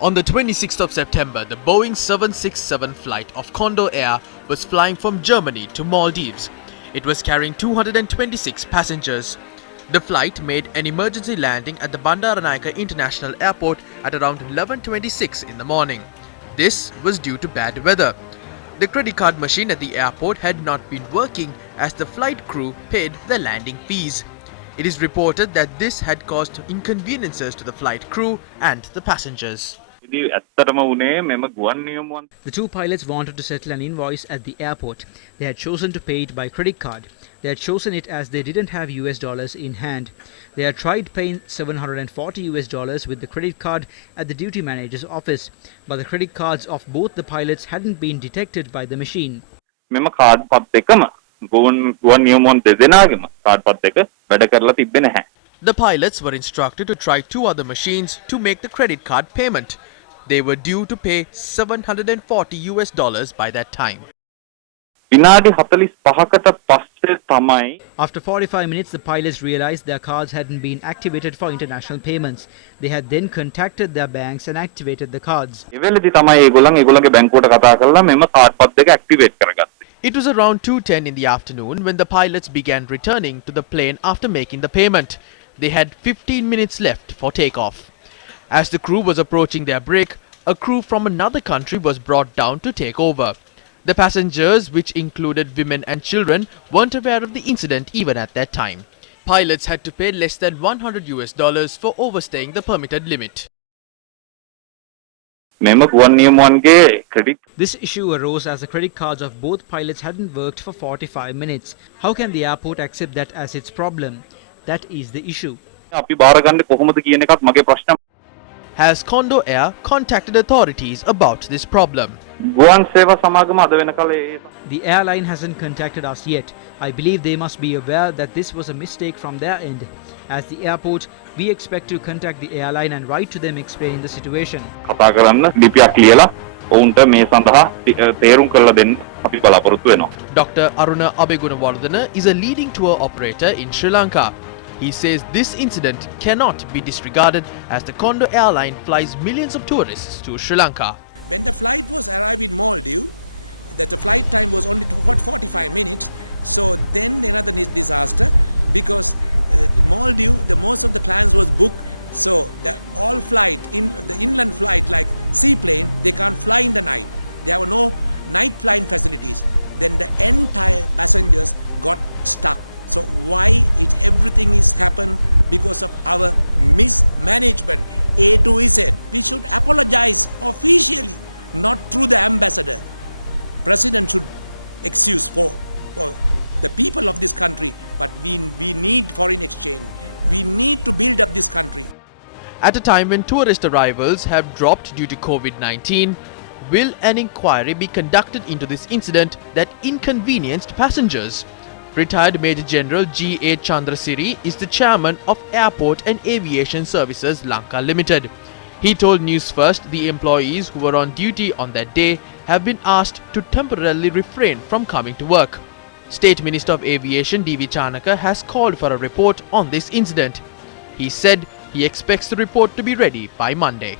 On the 26th of September, the Boeing 767 flight of Condor Air was flying from Germany to Maldives. It was carrying 226 passengers. The flight made an emergency landing at the Bandaranaike International Airport at around 11:26 in the morning. This was due to bad weather. The credit card machine at the airport had not been working as the flight crew paid the landing fees. It is reported that this had caused inconveniences to the flight crew and the passengers. The two pilots wanted to settle an invoice at the airport. They had chosen to pay it by credit card. They had chosen it as they didn't have US dollars in hand. They had tried paying $740 US with the credit card at the duty manager's office, but the credit cards of both the pilots hadn't been detected by the machine. The pilots were instructed to try two other machines to make the credit card payment. They were due to pay $740 US by that time. After 45 minutes, the pilots realized their cards hadn't been activated for international payments. They had then contacted their banks and activated the cards. It was around 2:10 in the afternoon when the pilots began returning to the plane after making the payment. They had 15 minutes left for takeoff. As the crew was approaching their break, a crew from another country was brought down to take over. The passengers, which included women and children, weren't aware of the incident even at that time. Pilots had to pay less than $100 US for overstaying the permitted limit. This issue arose as the credit cards of both pilots hadn't worked for 45 minutes. How can the airport accept that as its problem? That is the issue. Has Condor Air contacted authorities about this problem? The airline hasn't contacted us yet. I believe they must be aware that this was a mistake from their end. As the airport, we expect to contact the airline and write to them explaining the situation. Dr. Aruna Abegunawardana is a leading tour operator in Sri Lanka. He says this incident cannot be disregarded as the Condor airline flies millions of tourists to Sri Lanka. When the flight was arriving in Maldives, that the flight time was only 45 minutes. So then another disaster, because Maldives, the most of the plans was booked. So the all flight, the inland flight like seaplane, they can't fly in the night. There were no night flying facilities. Then the entire passengers got stuck. So why everything is happened? Because of our mismanagement, A to Z. We should apologize officially, not through the ambassador. President should excuse for the people of this country, but we need foreign exchange. We need to build up this country. At a time when tourist arrivals have dropped due to COVID-19, will an inquiry be conducted into this incident that inconvenienced passengers? Retired Major General G.A. Chandrasiri is the chairman of Airport and Aviation Services Lanka Limited. He told Newsfirst the employees who were on duty on that day have been asked to temporarily refrain from coming to work. State Minister of Aviation D.V. Chanaka has called for a report on this incident. He said he expects the report to be ready by Monday.